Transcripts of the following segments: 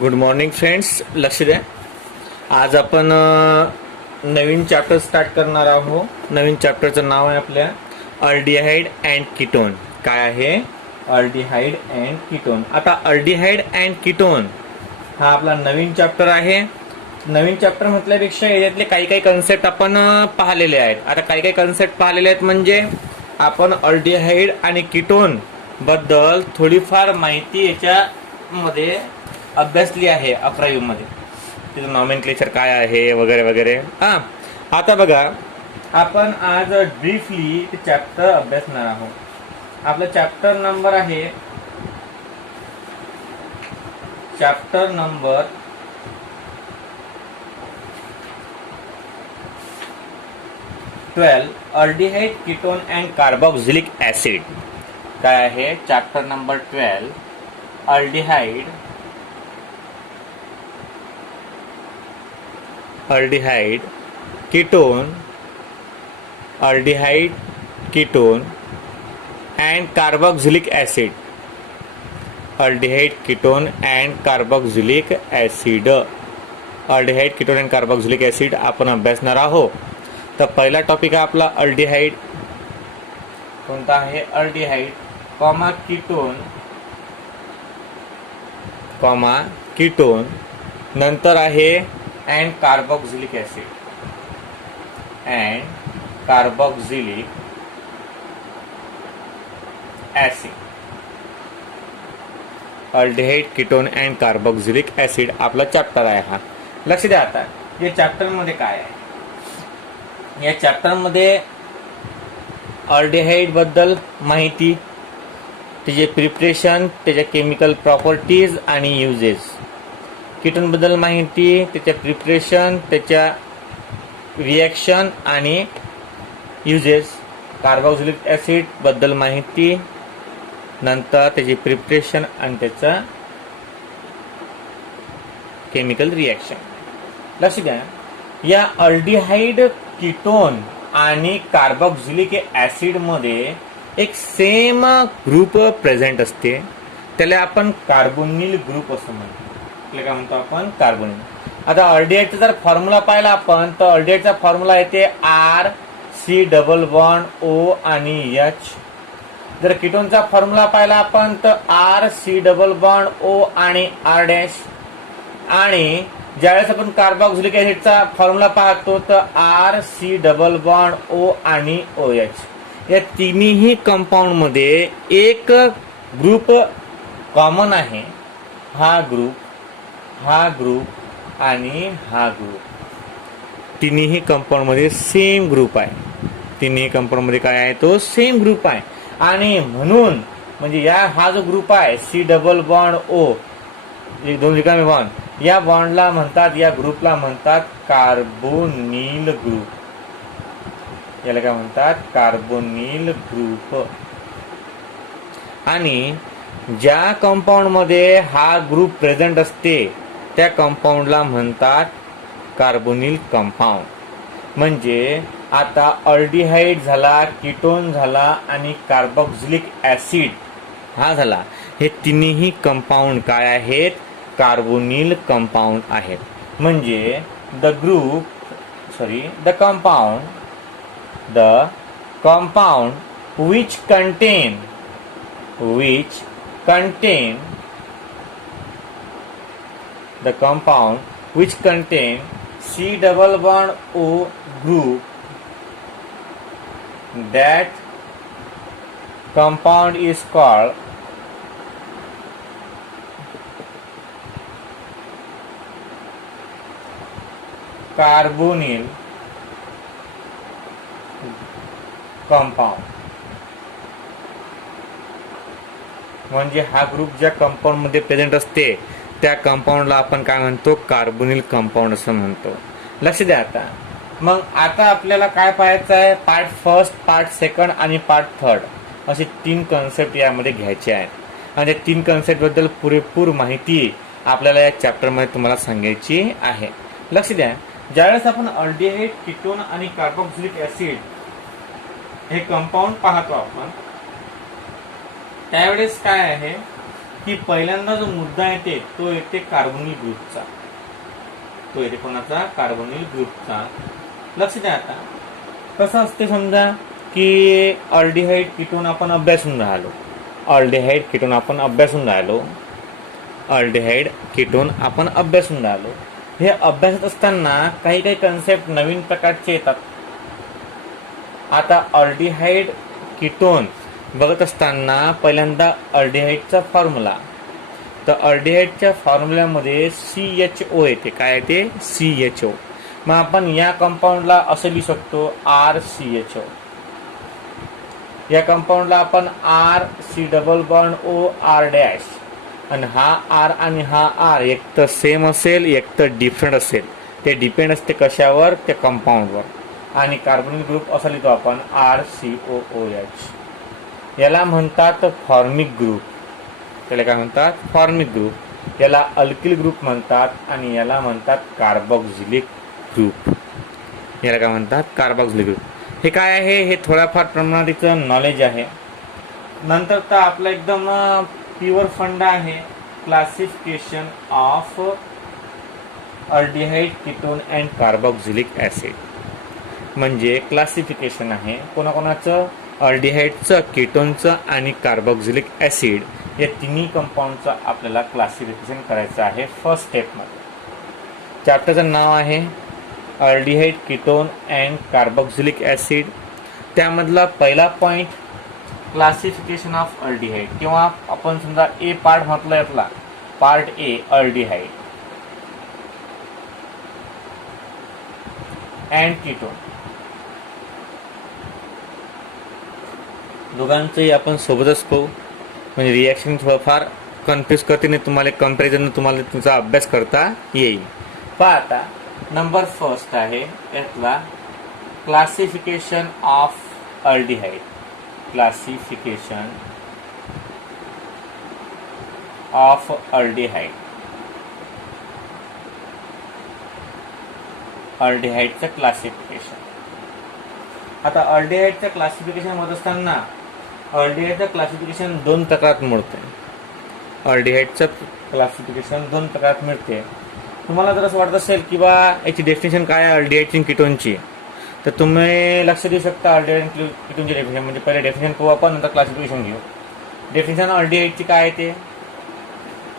Good morning friends, लक्ष द्या. आज आपण नवीन चॅप्टर स्टार्ट करणार आहोत. नवीन चॅप्टरचं नाव आहे आपल्या अल्डिहाइड अँड कीटोन. काय आहे? Aldehyde and ketone. आता अल्डिहाइड अँड कीटोन हा आपला नवीन चॅप्टर आहे. नवीन चॅप्टर म्हटल्यापेक्षा याच्यातले काही काही कन्सेप्ट आपण पाहिलेले आहेत. आता काही काही कन्सेप्ट पाहिलेले आहेत म्हणजे आपण अल्डिहाइड आणि कीटोन बद्दल थोडीफार माहिती याच्यामध्ये अभ्यासली आहे 11वी मध्ये. तिचं नॉमेनक्लेचर काय आहे वगैरे वगैरे. आता बघा, आपण आज ब्रीफली ते चॅप्टर अभ्यासणार आहोत. आपला चॅप्टर नंबर आहे chapter number 12 aldehyde ketone and carboxylic acid. काय आहे? Chapter number 12 aldehyde ketone and carboxylic acid. Aldehyde ketone and carboxylic acid आपण अभ्यासणार आहोत. तर पहिला टॉपिक आहे आपला अल्डिहाइड. कोणता आहे? अल्डिहाइड कीटोन नंतर आहे and carboxylic acid. Aldehyde ketone and carboxylic acid आपला चॅप्टर आहे हा. लक्ष द्या. आता या चॅप्टर मध्ये काय आहे? या चॅप्टर मध्ये अल्डिहाइड बद्दल माहिती, त्याचे प्रिपरेशन, त्याच्या केमिकल प्रॉपर्टीज आणि युजेस. कीटोन बद्दल माहिती, त्याच्या प्रिपरेशन, त्याच्या रिॲक्शन आणि युजेस. कार्बोक्सिलिक ऍसिड बद्दल माहिती, नंतर त्याची प्रिपरेशन आणि त्याचा केमिकल रिॲक्शन. लक्ष द्या. या अल्डिहाइड कीटोन आणि कार्बोक्सिलिक ऍसिड मध्ये एक सेम ग्रुप प्रेझेंट असते. त्याला आपण कार्बोनिल ग्रुप असं म्हणतो. काय म्हणतो आपण? कार्बोनिल. आता अल्डिहाइडचा जर फॉर्म्युला पाहिला आपण, तर अल्डिहाइडचा फॉर्म्युला येते RC+O आणि H. जर कीटोनचा फॉर्म्युला पाहिला आपण तर RC+O आणि R'. आणि ज्यावेळेस आपण कार्बोक्सिलिक ऍसिडचा फॉर्म्युला पाहतो तर RC+O आणि OH. या तिन्ही कंपाऊंड मध्ये एक ग्रुप कॉमन आहे. हा ग्रुप आणि हा ग्रुप. तिन्ही कंपाऊंड मध्ये सेम ग्रुप आहे. तिन्ही कंपाऊंड मध्ये काय आहे? तो सेम ग्रुप आहे. आणि म्हणून म्हणजे हा जो ग्रुप आहे C+O, एक दोन रिकामे बॉन्ड, या बॉन्डला म्हणतात, या ग्रुपला म्हणतात कार्बोनिल ग्रुप. याला काय म्हणतात? Carbonyl group. आणि ज्या कंपाऊंड मध्ये हा ग्रुप प्रेझेंट असते त्या कंपाऊंडला म्हणतात कार्बोनिल कंपाऊंड. म्हणजे आता अल्डिहाइड झाला, कीटोन झाला आणि कार्बोक्सिलिक ऍसिड हा झाला. हे तिन्ही कंपाऊंड काय आहेत? कार्बोनिल कंपाऊंड आहेत. म्हणजे the compound which contain C+O group, that compound is called carbonyl compound. म्हणजे हा ग्रुप ज्या कंपाऊंड मध्ये प्रेझेंट असते त्या कंपाऊंडला आपण काय म्हणतो? कार्बोनिल कंपाऊंड असं म्हणतो. लक्ष द्या. आता मग आता आपल्याला काय पाहायचं आहे? पार्ट फर्स्ट, पार्ट सेकंड आणि पार्ट थर्ड असे 3 कन्सेप्ट यामध्ये घ्यायचे आहेत. आणि 3 कन्सेप्ट बद्दल पुरेपूर माहिती आपल्याला या चॅप्टर मध्ये तुम्हाला सांगायची आहे. लक्ष द्या. ज्यावेळेस आपण अल्डिहाइड, कीटोन आणि कार्बोक्सिलिक ऍसिड हे कंपाऊंड पाहतो आपण, त्यावेळेस काय आहे? की पहिल्यांदा जो मुद्दा येते तो येते कार्बोनिल ग्रुपचा. तो येते कोणाचा? कार्बोनिल ग्रुपचा. लक्ष द्या. आता कसं असते समजा की अल्डिहाइड कीटोन आपण अभ्यासून राहिलो. अल्डिहाइड कीटोन आपण अभ्यासून राहिलो. अल्डिहाइड कीटोन आपण अभ्यासून राहिलो. हे अभ्यासत असताना काही काही कन्सेप्ट नवीन प्रकारचे येतात. आता अल्डिहाइड कीटोन बघत असताना पहिल्यांदा अल्डिहाइडचा फॉर्म्युला. तर अल्डिहाइडच्या फॉर्म्युल्यामध्ये CHO येते. काय येते? CHO. मग आपण या कंपाऊंडला असं लिहू शकतो RCHO. या कंपाऊंडला आपण RC double bond OR dash. आणि हा R आणि हा R एक तर सेम असेल एक तर डिफरंट असेल. ते डिपेंड असते कशावर? त्या कंपाऊंडवर. आणि कार्बोनिल ग्रुप असा लिहितो आपण RCOOH. याला म्हणतात फॉर्मिक ग्रुप. त्याला काय म्हणतात? Formic group. याला अल्किल ग्रुप म्हणतात आणि याला म्हणतात कार्बोक्सिलिक ग्रुप. याला काय म्हणतात? Carboxylic group. हे काय आहे? हे थोड्याफार प्रमाणात नॉलेज आहे. नंतर तर आपला एकदम प्युअर फंडा आहे classification of aldehyde ketone and carboxylic acid. म्हणजे क्लासिफिकेशन आहे कोणाकोणाचं? अल्डिहाइडचं, कीटोनचं आणि कार्बोक्सिलिक ॲसिड या तिन्ही कंपाऊंडचं आपल्याला क्लासिफिकेशन करायचं आहे फर्स्ट स्टेपमध्ये. चॅप्टरचं नाव आहे aldehyde ketone and carboxylic acid. त्यामधला पहिला पॉईंट क्लासिफिकेशन ऑफ अल्डिहाइड, किंवा आपण समजा ए पार्ट म्हटलं यातला part A aldehyde and ketone. दोघांचंही आपण सोबतच पाहू. म्हणजे रिॲक्शन थोडंफार कन्फ्यूज करते नाही, तुम्हाला कम्पॅरिझन तुम्हाला तुमचा अभ्यास करता येईल. पहा आता नंबर फर्स्ट आहे यातला classification of aldehyde. Classification of aldehyde. अल्डिहाइडचं क्लासिफिकेशन. आता अल्डिहाइडचं क्लासिफिकेशन होत असताना अल्डिहाइडचं क्लासिफिकेशन दोन प्रकारात मोडते. अल्डिहाइडचं क्लासिफिकेशन दोन प्रकारात मिळते. तुम्हाला जर असं वाटत असेल की बा याची डेफिनेशन काय आहे अल्डिहाइडची कीटोनची, तर तुम्ही लक्ष देऊ शकता. अल्डिहाइड कीटोनची डेफिनेशन म्हणजे पहिले डेफिनेशन पाहू आपण, नंतर क्लासिफिकेशन घेऊ. डेफिनेशन अल्डिहाइडची काय आहे ते?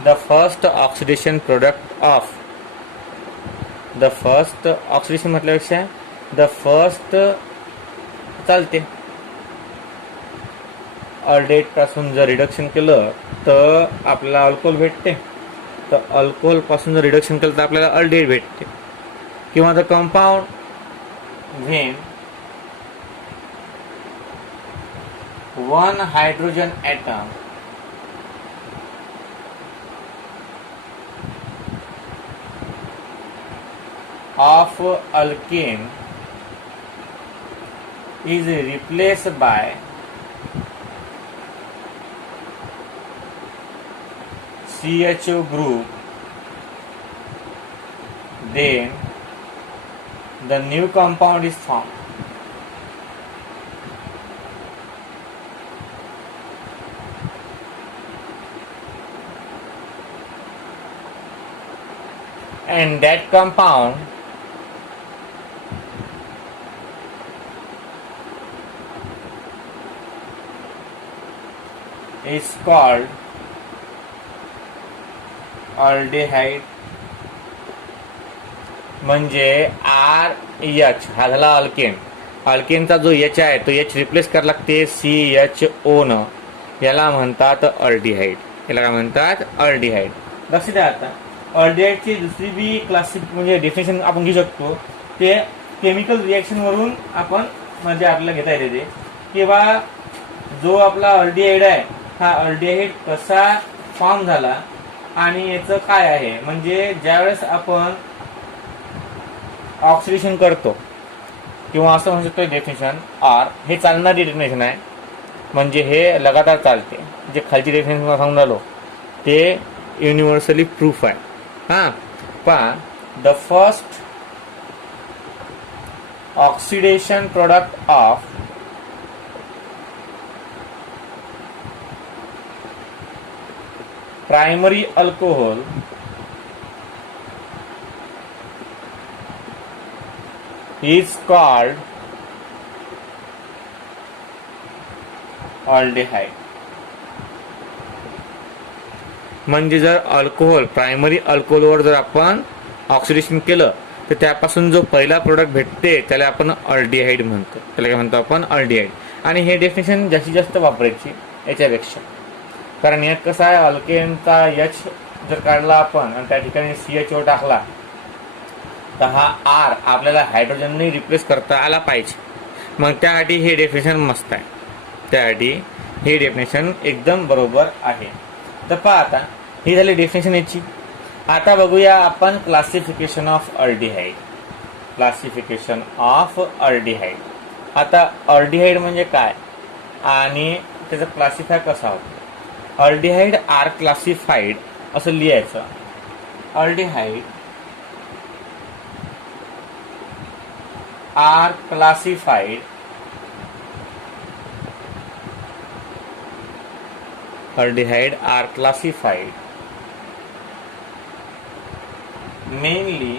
The first oxidation product of. The first oxidation म्हटल्यापेक्षा द फर्स्ट चालते. अल्डिहाइड पासून जर रिडक्शन केलं तर आपल्याला अल्कोहोल भेटते. तर अल्कोहोल पासून जर रिडक्शन केलं तर आपल्याला अल्डिहाइड भेटते. किंवा the compound when one hydrogen atom of alkane is replaced by CHO group, then the new compound is formed. And that compound is called aldehyde. म्हणजे RH हा झाला अल्केन. अल्केनचा जो H आहे तो H रिप्लेस करायला लागते CHO न. याला म्हणतात अल्डिहाइड. याला काय म्हणतात? अल्डिहाइड. लक्ष द्या. आता अल्डिहाइडची दुसरी बी क्लासिक म्हणजे डेफिनेशन आपण घेऊ शकतो. ते केमिकल रिॲक्शन वरून आपण म्हणजे आपल्याला घेता येते ते किंवा जो आपला अल्डिहाइड आहे हा अल्डिहाइड कसा फॉर्म झाला आणि याचं काय आहे. म्हणजे ज्यावेळेस आपण ऑक्सिडेशन करतो किंवा असं म्हणू शकतो डेफिनेशन आर हे चालणारी डेफिनेशन आहे. म्हणजे हे लगातार चालते. जे खालची डेफिनेशन सांगून राहिलो ते युनिव्हर्सली प्रूफ आहे. हां पहा the first oxidation product of primary alcohol is called aldehyde. म्हणजे जर अल्कोहोल प्रायमरी अल्कोहोलवर जर आपण ऑक्सिडेशन केलं तर त्यापासून जो पहिला प्रोडक्ट भेटते त्याला आपण अल्डिहाइड म्हणतो. त्याला काय म्हणतो आपण? अल्डिहाइड. आणि हे डेफिनेशन जास्तीत जास्त वापरायची याच्यापेक्षा, कारण यात कसं आहे, अल्केनचा एच जर काढला आपण आणि त्या ठिकाणी CHO टाकला तर हा R आपल्याला हायड्रोजनने रिप्लेस करता आला पाहिजे. मग त्यासाठी हे डेफिनेशन मस्त आहे, त्यासाठी हे डेफिनेशन एकदम बरोबर आहे. तर पहा आता ही झाली डेफिनेशन याची. आता बघूया आपण classification of aldehyde. Classification of aldehyde. आता अल्डिहाइड म्हणजे काय आणि त्याचं क्लासिफाय कसं होतं? अल्डिहाइड आर क्लासिफाईड असं लिहायचं. Aldehyde are classified aldehyde are classified mainly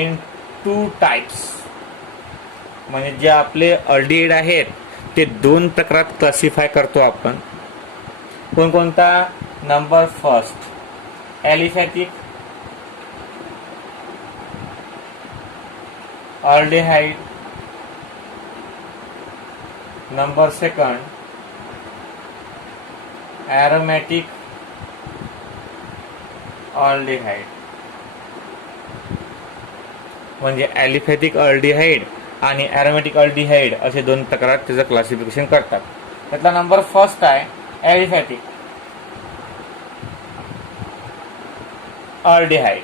in two types. म्हणजे जे आपले अल्डिहाइड आहेत ते दोन प्रकारात क्लासिफाय करतो आपण. कोणकोणता? Number first aliphatic aldehyde, number second aromatic aldehyde. म्हणजे ॲलिफॅटिक अल्डिहाइड आणि ॲरोमॅटिक अल्डिहाइड असे दोन प्रकारात त्याचं क्लासिफिकेशन करतात. त्यातला नंबर फर्स्ट आहे ॲलिफॅटिक अल्डिहाइड.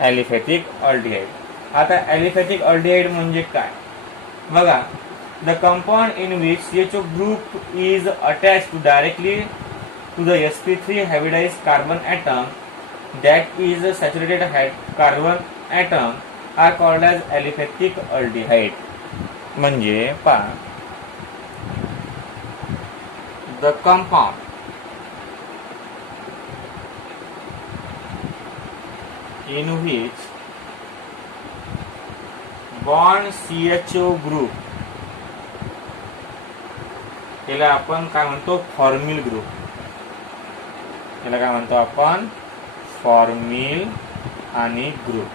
Aliphatic aldehyde. आता ॲलिफॅटिक अल्डिहाइड म्हणजे काय बघा. The compound in which CHO group is attached directly to the sp3 hybridized carbon atom that is saturated carbon atom are called as aliphatic aldehyde. म्हणजे पहा, the compound in which bond CHO group याला आपण काय म्हणतो? Formal group. याला काय म्हणतो आपण? फॉर्मिल आणि group.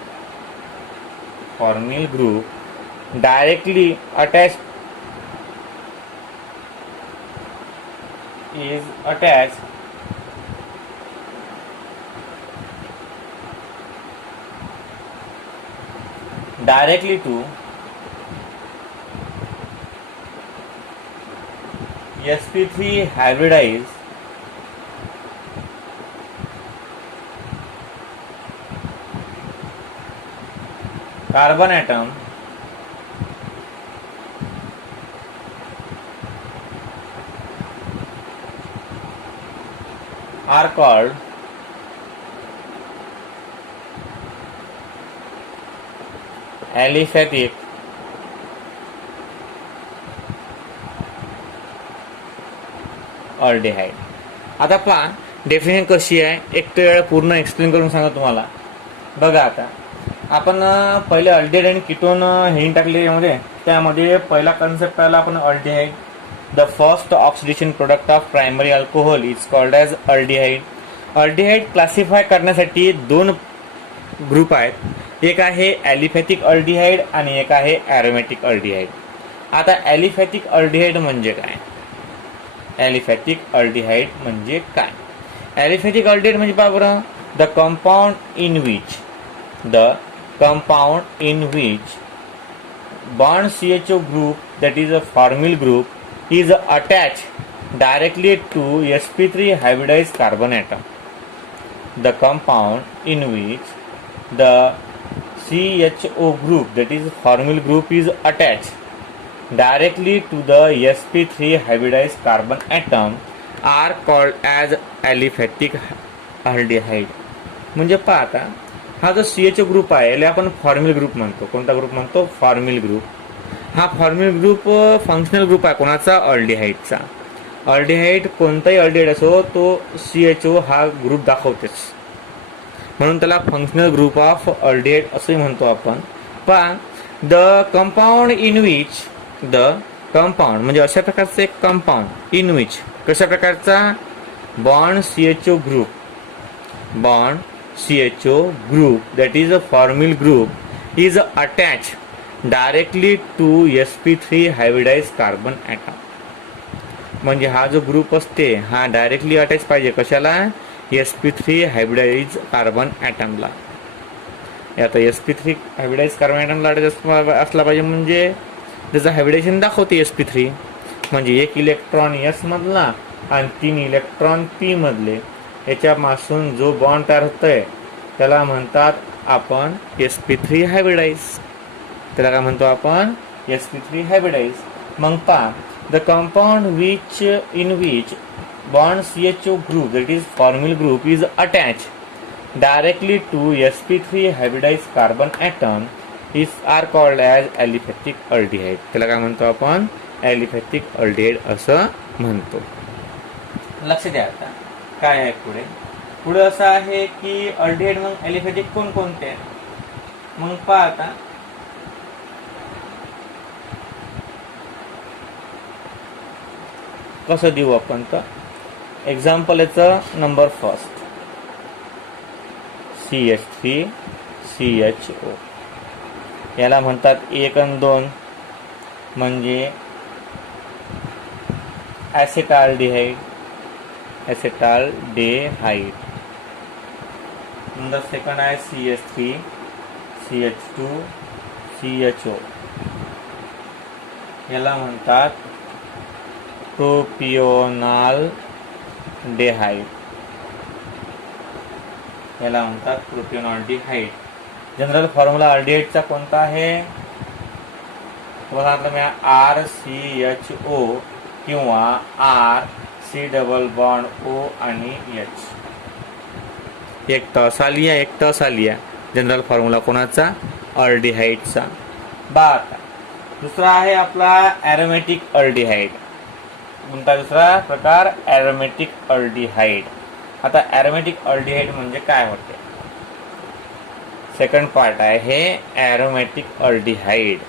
Formal group directly attach is attached directly to sp3 hybridized carbon atom are called aliphatic aldehyde. आता पहा डेफिनेशन कशी आहे, एक तर पूर्ण एक्सप्लेन करून सांगा तुम्हाला. बघा आता आपण पहिले अल्डिहाइड आणि कीटोन हेडिंग टाकले यामध्ये. त्यामध्ये पहिला कन्सेप्ट आला आपण aldehyde. The first oxidation product of primary alcohol is called as aldehyde. Aldehyde classify करण्यासाठी दोन ग्रुप आहेत. एक आहे ॲलिफॅटिक अल्डिहाइड आणि एक आहे ॲरोमॅटिक अल्डिहाइड. आता ॲलिफॅटिक अल्डिहाइड म्हणजे काय? ॲलिफॅटिक अल्डिहाइड म्हणजे काय? ॲलिफॅटिक अल्डिहाइड म्हणजे पहा बरं, the compound in which bond CHO group, that is a formyl group, is attached directly to sp3 hybridized carbon atom. The compound in which the CHO group, that is formyl group, is attached directly to the sp3 hybridized carbon atom are called as aliphatic aldehyde. म्हणजे पहा आता हा जो CHO group आहे याला आपण formal group म्हणतो. कोणता ग्रुप म्हणतो? Formal group. हा फॉर्म्युल ग्रुप फंक्शनल ग्रुप आहे कोणाचा? ऑल्डिहाइडचा. ऑल्डिहाइड कोणताही ऑल्डिहाइड असो तो CHO हा ग्रुप दाखवतेच, म्हणून त्याला फंक्शनल ग्रुप ऑफ ऑल्डिहाइड असे म्हणतो आपण. पण the compound in which the compound म्हणजे अशा प्रकारचं एक कंपाऊंड इन विच कशा प्रकारचा? Bond CHO group that is a formyl group is attached directly to sp3 hybridized carbon atom. म्हणजे हा जो ग्रुप असते हा डायरेक्टली अटॅच पाहिजे कशाला? sp3 hybridise carbon ॲटमला. आता sp3 हायब्रिडाइज कार्बन ॲटमला अटॅच असला पाहिजे म्हणजे त्याचं हायब्रिडेशन दाखवते sp3. म्हणजे एक इलेक्ट्रॉन S मधला आणि 3 इलेक्ट्रॉन P मधले याच्यापासून जो बॉन्ड तयार होतोय त्याला म्हणतात आपण sp3 हायब्रिडाइज. त्याला काय म्हणतो आपण? sp3 hybridise. मग पहा the compound in which bond CHO group that is formyl group is attached directly to sp3 hybridized carbon atom are called as aliphatic aldehyde. त्याला काय म्हणतो आपण? ॲलिफॅटिक अल्डिहाइड असं म्हणतो. लक्ष द्या आता काय आहे पुढे असं आहे की अल्डिहाइड मग ॲलिफॅटिक कोणकोणते आहेत? मग पहा आता कसं देऊ आपण. तर एक्झाम्पल याचं नंबर फर्स्ट CH3CHO याला म्हणतात 1 आणि 2 म्हणजे ॲसेटाल्डिहाइड. नंतर सेकंड आहे CH3CH2CHO याला म्हणतात प्रोपियोनाल्डिहाइड. जनरल फॉर्म्युला अल्डिहाइडचा कोणता आहे? तुम्हाला सांगितलं मी RCHO किंवा RC डबल बॉन्ड O आणि H. एक टस आलिया जनरल फॉर्म्युला कोणाचा? अल्डिहाइडचा. आता दुसरा आहे आपला ॲरोमॅटिक अल्डिहाइड. कोणता दुसरा प्रकार? Aromatic aldehyde. आता ॲरोमॅटिक अल्डिहाइड म्हणजे काय होते? सेकंड पार्ट आहे हे ॲरोमॅटिक अल्डिहाइड.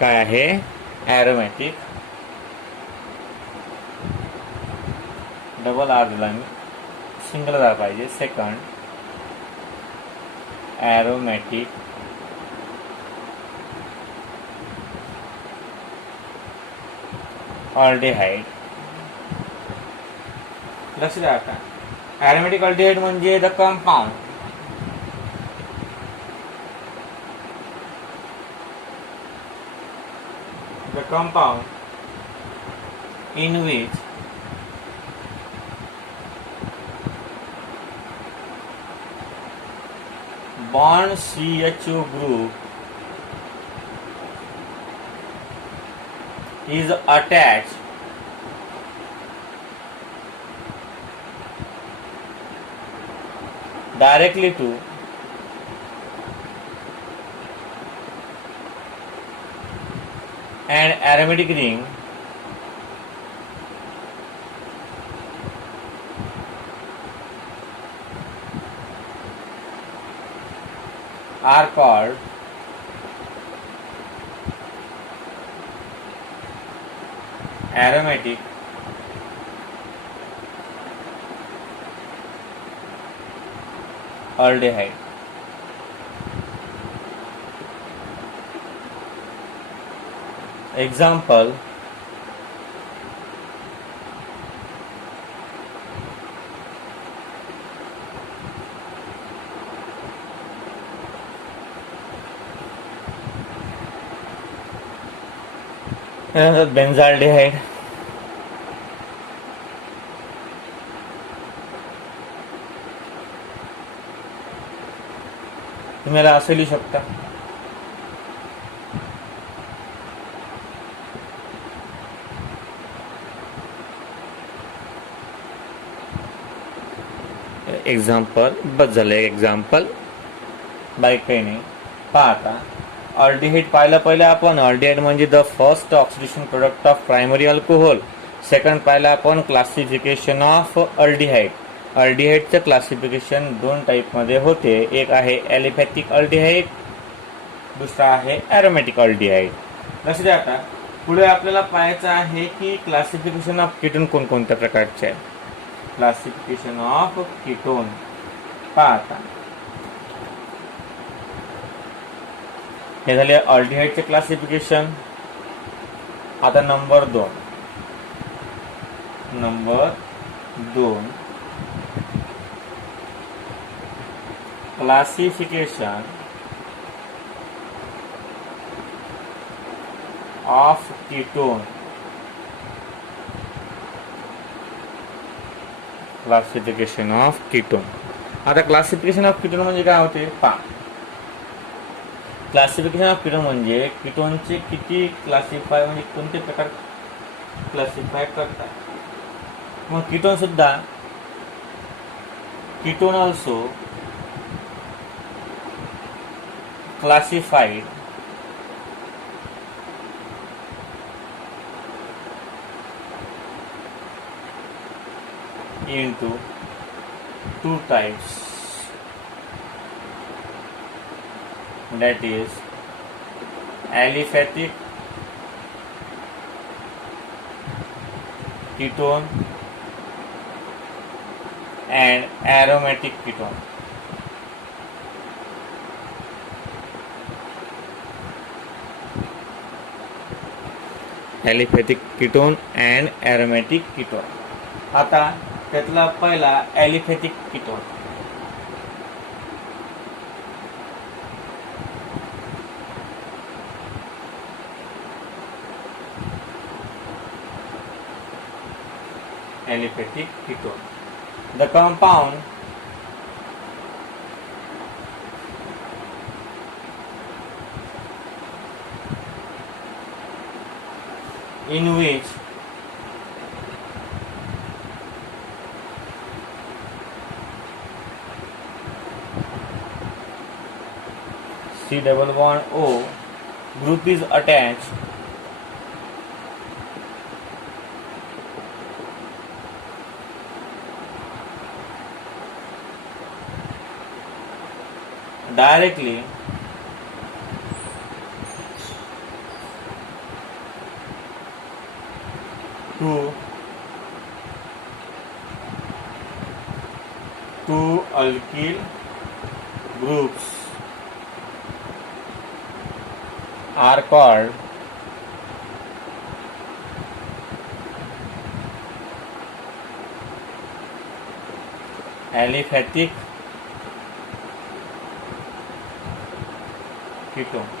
काय आहे? ॲरोमॅटिक डबल आर दिला मी, सिंगल आर पाहिजे. Second aromatic aldehyde. लक्ष द्या आता ॲरोमॅटिक अल्डिहाइड म्हणजे the compound in which bond CHO group is attached directly to an aromatic ring are called aromatic aldehyde. Example बेंझाल्डिहाइड. तुम्ही याला असं लिहू शकता एक्झाम्पल. बस झालं एक्झाम्पल, बाकी काही नाही. पहा आता ऑल्डिहाइड पाहिलं पहिलं आपण. ऑल्डिहाइड म्हणजे the first oxidation product of primary alcohol. Second पाहिलं आपण क्लासिफिकेशन ऑफ अल्डिहाइड. अल्डिहाइडचं क्लासिफिकेशन दोन टाईपमध्ये होते. एक आहे ॲलिफॅथिक अल्डिहाइड, दुसरा आहे ॲरोमॅटिक अल्डिहाइड. लक्ष द्या. आता पुढे आपल्याला पाहायचं आहे की क्लासिफिकेशन ऑफ कीटोन कोणकोणत्या प्रकारचे आहे. क्लासिफिकेशन ऑफ कीटोन पहा. आता हे झाले अल्डिहाइडचे क्लासिफिकेशन. आता नंबर दोन classification of ketone. Classification of ketone. आता क्लासिफिकेशन ऑफ कीटोन म्हणजे काय होते पहा. क्लासिफिकेशन ऑफ कीटोन म्हणजे कीटोनचे किती क्लासिफाय म्हणजे कोणते प्रकार क्लासिफाय करतात. मग कीटोन सुद्धा ketone also classified into two types, that is aliphatic ketone and aromatic ketone. Aliphatic ketone and aromatic ketone. आता त्यातला पहिला aliphatic ketone. Aliphatic ketone. The compound in which C double bond O group is attached directly to two alkyl groups are called aliphatic ketone.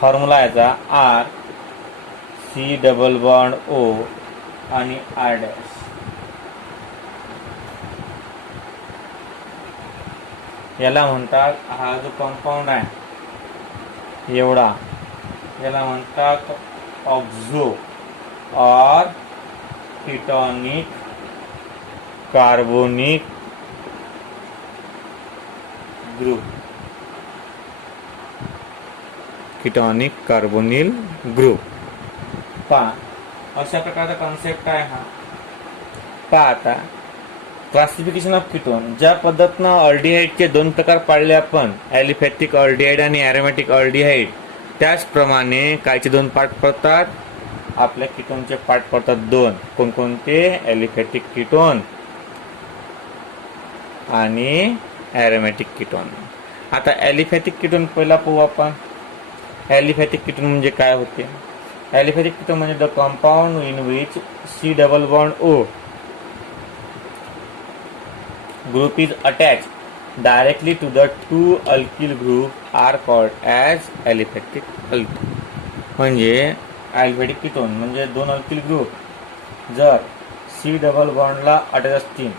Formula याचा R C double bond O आणि R dash. याला म्हणतात, हा जो compound आहे एवढा याला म्हणतात ऑक्झो और ketonic carbonic group. Ketonic carbonyl group. पहा अशा प्रकारचा कॉन्सेप्ट आहे हा. पहा आता क्लासिफिकेशन ऑफ कीटोन. ज्या पद्धतीनं अल्डिहाइडचे दोन प्रकार पाडले आपण, ॲलिफॅथिक अल्डिहाइड आणि ॲरोमॅटिक अल्डिहाइड, त्याचप्रमाणे कायचे दोन पार्ट पडतात आपल्या कीटोनचे पार्ट पडतात दोन. कोणकोणते? ॲलिफॅथिक कीटोन आणि ॲरोमॅटिक कीटोन. आता ॲलिफॅथिक कीटोन पहिला पाहू आपण. ॲलिफॅथिक कीटोन म्हणजे काय होते? ॲलिफॅथिक कीटोन म्हणजे the compound in which C double bond O group is attached directly to the two alkyl group are called as aliphatic alkyl. म्हणजे ॲलिफॅटिक कीटोन म्हणजे दोन अल्किल ग्रुप जर C डबल बॉन्डला अटॅच असतील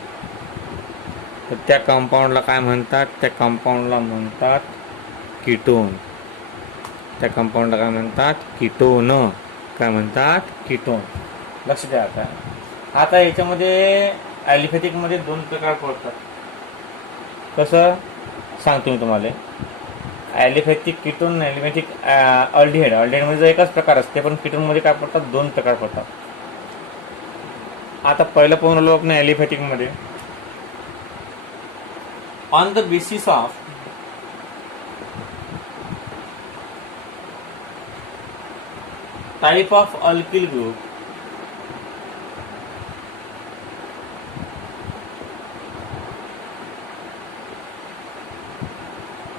तर त्या कंपाऊंडला काय म्हणतात? त्या कंपाऊंडला म्हणतात कीटोन. त्या कंपाऊंडला काय म्हणतात? कीटोन. काय म्हणतात? कीटोन. लक्ष द्या. आता याच्यामध्ये ॲलिफॅथिक मध्ये दोन प्रकार पडतात. कसं सांगतो मी तुम्हाला. Aliphatic ketone, aliphatic aldehyde. अल्डिहाइडमध्ये एकच प्रकार असते, पण कीटोनमध्ये काय पडतात, 2 प्रकार पडतात. आता पहिलं पाहून आलो आपण ॲलिफॅटिकमध्ये. On the basis of type of alkyl group,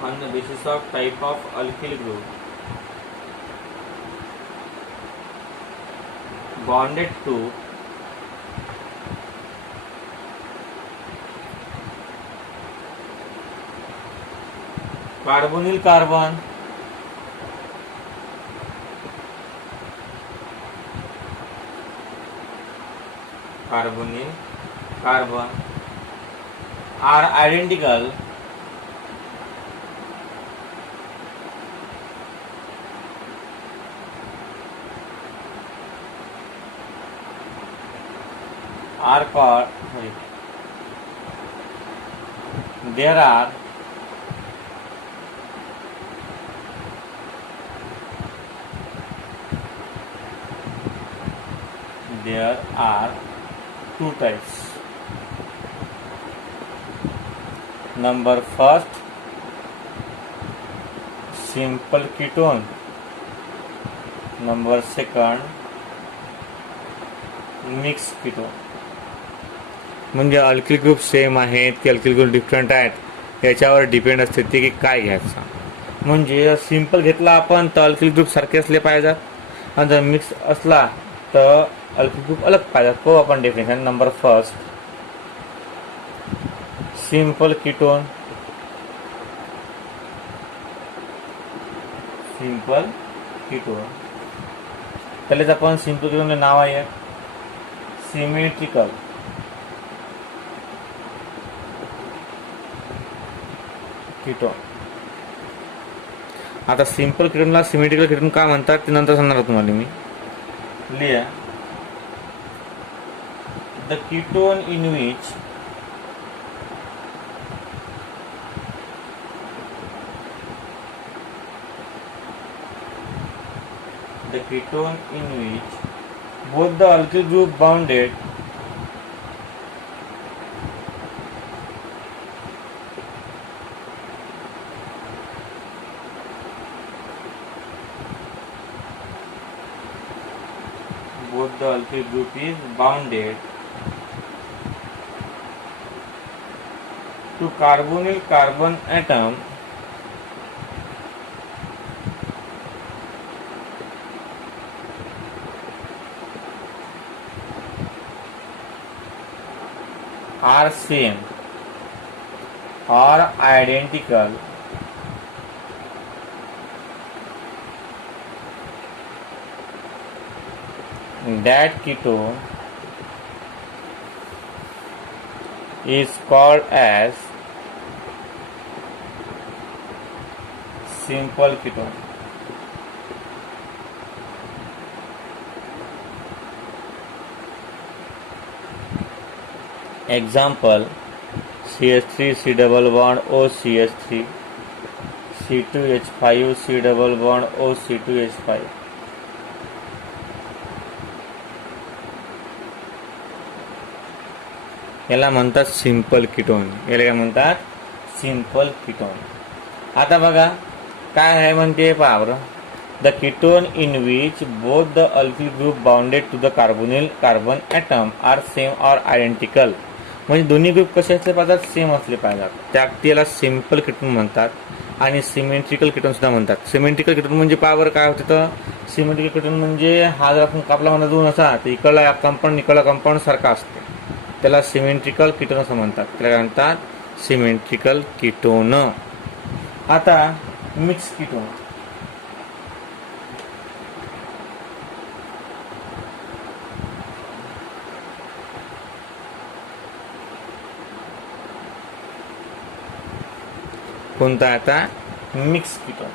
on the basis of type of alkyl group bonded to carbonyl carbon, carbonyl carbon are identical are called, sorry, there are two types. Number first, simple ketone. Number second, mixed ketone. म्हणजे alkyl group same आहेत की alkyl group different आहेत याच्यावर depend असते ते की काय घ्यायचं. म्हणजे सिम्पल घेतला आपण तर अल्किल ग्रुप सारखे असले पाहिजेत, आणि जर मिक्स असला तर अल्किल ग्रुप अलग पाहिजे. तो आपण definition. Number first, simple ketone. Simple ketone त्यालाच आपण सिम्पल कीटोनचे नाव आहे सिमेट्रिकल कीटोन. आता सिम्पल कीटोनला सिमेट्रिकल कीटोन का म्हणतात ते नंतर सांगणार तुम्हाला मी. लिहा, the ketone in which both the alkyl group bounded is bounded to carbonyl carbon atom are same or identical that ketone is called as simple ketone. Example, CH3 C double bond O CH3, C2H5 C double bond O C2H5. याला म्हणतात simple ketone. याला काय म्हणतात, simple ketone. आता बघा काय आहे म्हणते पहा बरं. The ketone in which both the alkyl group bounded to the carbonyl carbon atom are same or identical. म्हणजे दोन्ही ग्रुप कसे असले पाहिजेत, सेम असले पाहिजेत. त्याला सिंपल कीटोन म्हणतात आणि सिमेट्रिकल कीटोन सुद्धा म्हणतात. सिमेट्रिकल कीटोन म्हणजे पहा बरं काय होतं तर सिमेट्रिकल कीटोन म्हणजे हा जर आपण कापला म्हणा दोन असा तर इकडला कंपाऊंड इकडला कंपाऊंड सारखा असते, त्याला सिमेट्रिकल कीटोन असं म्हणतात. त्याला काय म्हणतात, सिमेट्रिकल कीटोन. आता मिक्स कीटोन. कोणता आता, मिक्स कीटोन.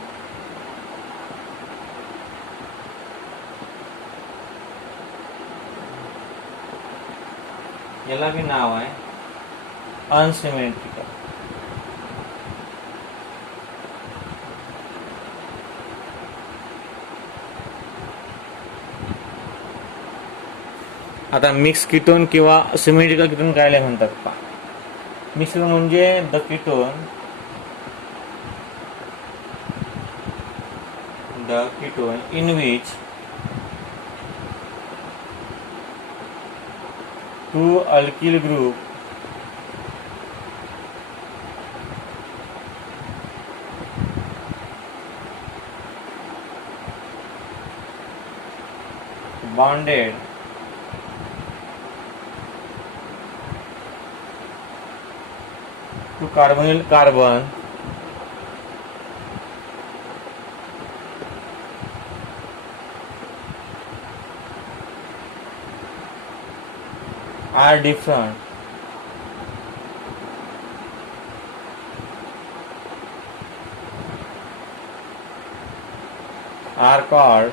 याला भी नाव आहे अनसिमेट्रिकल. आता मिक्स कीटोन किंवा सिमेट्रिकल कीटोन काय म्हणतात पहा. मिक्स कीटोन म्हणजे the ketone in which two alkyl group bonded to carbonyl carbon are different are called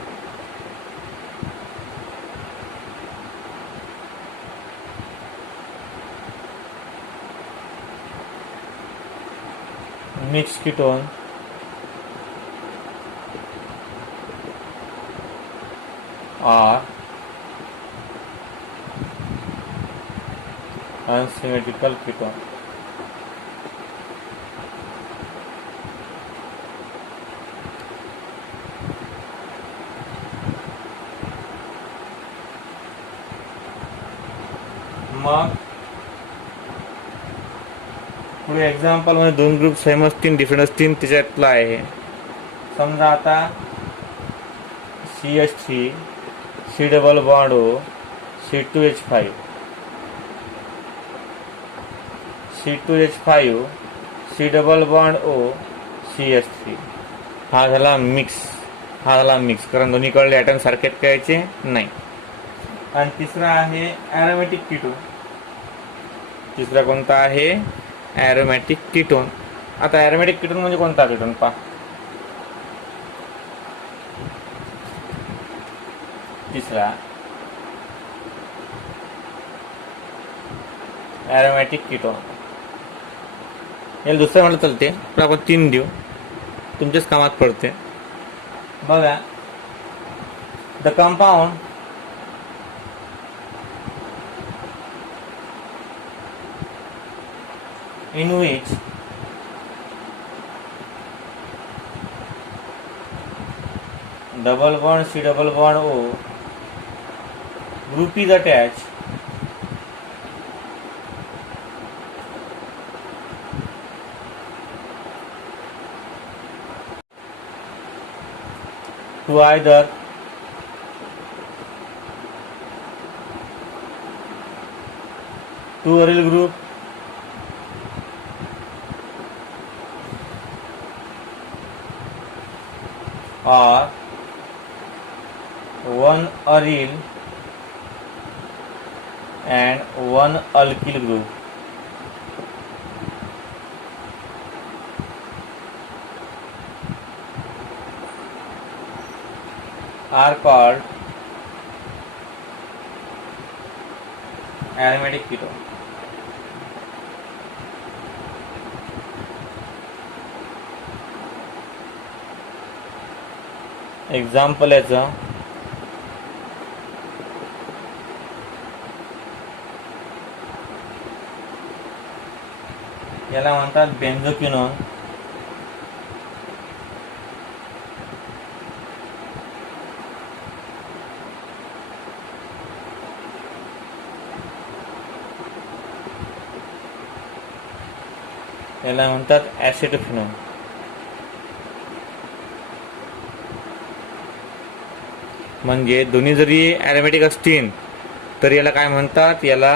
mixed ketone or unsymmetrical ketone. मग पुढे एक्झाम्पल मध्ये दोन ग्रुप सेम असतील डिफरंट असतील त्याच्यातला आहे. समजा आता CH3 C double bond O C2H5 C2H5 C double bond O CH3 हा झाला मिक्स. कारण दोन्हीकडले ॲटम सारखेच करायचे नाही. आणि तिसरा आहे ॲरोमॅटिक कीटोन. तिसरा कोणता आहे ॲरोमॅटिक कीटोन. आता ॲरोमॅटिक कीटोन म्हणजे कोणता कीटोन पहा. तिसरा ॲरोमॅटिक कीटोन. याला दुसरं म्हटलं चालते पण आपण 3 देऊ तुमच्याच कामात पडते. बघा the compound in which double bond C double bond O group is attached to either two aryl group or one aryl and one alkyl group. Are called aromatic ketone. Example याचं याला म्हणतात बेन्झोक्विनोन. याला म्हणतात ॲसिटोफिनोन. म्हणजे दोन्ही जरी ॲरोमॅटिक असतील तर याला काय म्हणतात, याला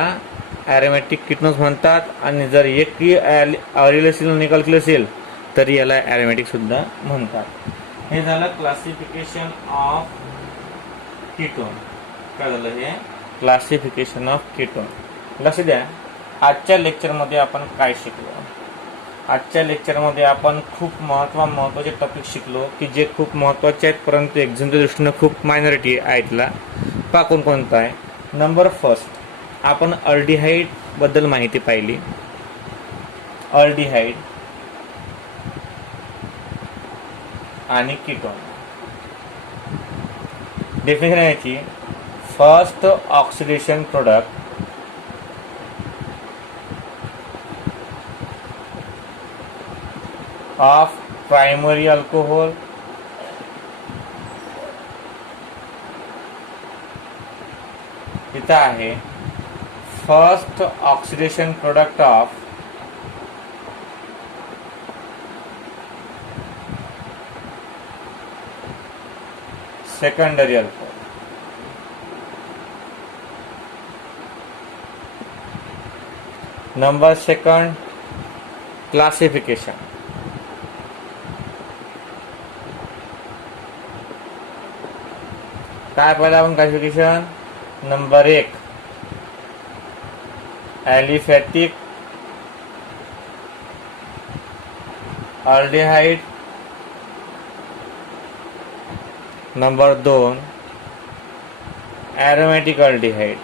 ॲरोमॅटिक कीटोन्स म्हणतात. आणि जर एकही अरिल असेल आणि अल्किल असेल तर याला ॲरोमॅटिक सुद्धा म्हणतात. हे झालं क्लासिफिकेशन ऑफ कीटोन. काय झालं हे क्लासिफिकेशन ऑफ कीटोन. लक्ष द्या आजच्या लेक्चरमध्ये आपण काय शिकलो. आजच्या लेक्चरमध्ये आपण खूप महत्त्वाचे टॉपिक शिकलो की जे खूप महत्त्वाचे आहेत परंतु एक्झामच्या दृष्टीनं खूप मायनॉरिटी आहे. त्याला पहा कोणकोणता आहे. नंबर फर्स्ट आपण अल्डिहाइड बद्दल माहिती पाहिली. अल्डिहाइड आणि कीटोन. डेफिनेशन याची first oxidation product of primary alcohol इथं आहे first oxidation product of secondary alcohol. Number second classification. काय पहिला आपण classification. Number 1 aliphatic aldehyde. Number 2 aromatic aldehyde.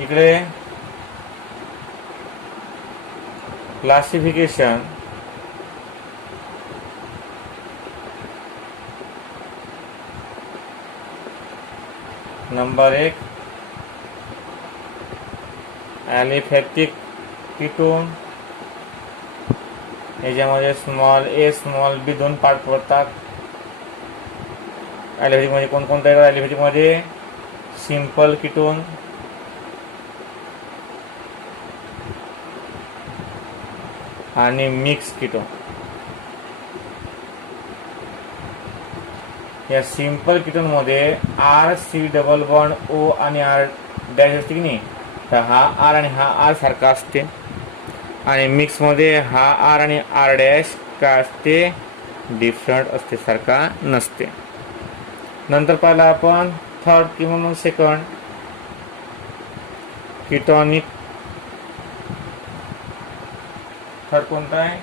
इकडे क्लासिफिकेशन नंबर 1 ॲलिफॅटिक कीटोन. याच्यामध्ये small A small B 2 part पडतात. ॲलिफॅटिकमध्ये कोणकोणत्या येतात. ॲलिफॅटिकमध्ये सिंपल कीटोन, आणि मिक्स कीटोन. या सिंपल कीटोन मध्ये R C double bond O आणि आर डॅश असते की नाही, तर हा आर आणि हा आर सारखा असते. आणि मिक्स मध्ये हा आर आणि आर डॅश काय असते, डिफरंट असते, सारखा नसते. नंतर पाहिला आपण थर्ड किंवा मग सेकंड कीटोनिक. थर्ड कोणता आहे,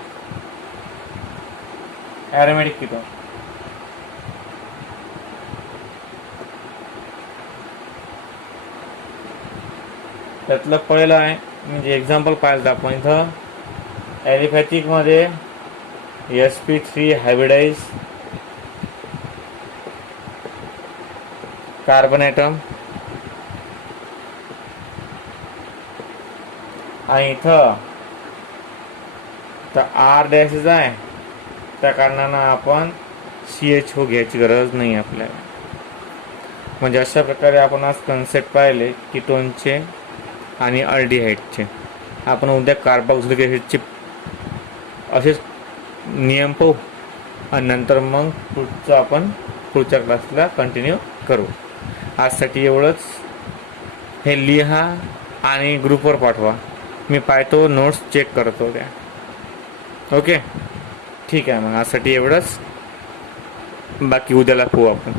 ॲरोमॅटिक कीटोन. त्यातलं पहिलं आहे म्हणजे एक्झाम्पल पाहिलं आपण इथं. ॲलिफॅटिक मध्ये sp3 हायब्रिडाइज कार्बन ॲटम. आणि इथं तर आर डॅशच आहे, त्या कारणानं आपण CHO घ्यायची गरज नाही आपल्याला. म्हणजे अशा प्रकारे आपण आज कन्सेप्ट पाहिले कीटोनचे आणि अल्डिहाइडचे. आपण उद्या कार्बोक्सिलिक ॲसिडचे असेच नियम पाहू आणि नंतर मग पुढचं आपण पुढच्या क्लासला कंटिन्यू करू. आजसाठी एवढंच. हे लिहा आणि ग्रुपवर पाठवा. मी पाहतो, नोट्स चेक करतो त्या. ओके ठीक आहे. मग आजसाठी एवढंच. बाकी उद्याला पाहू आपण.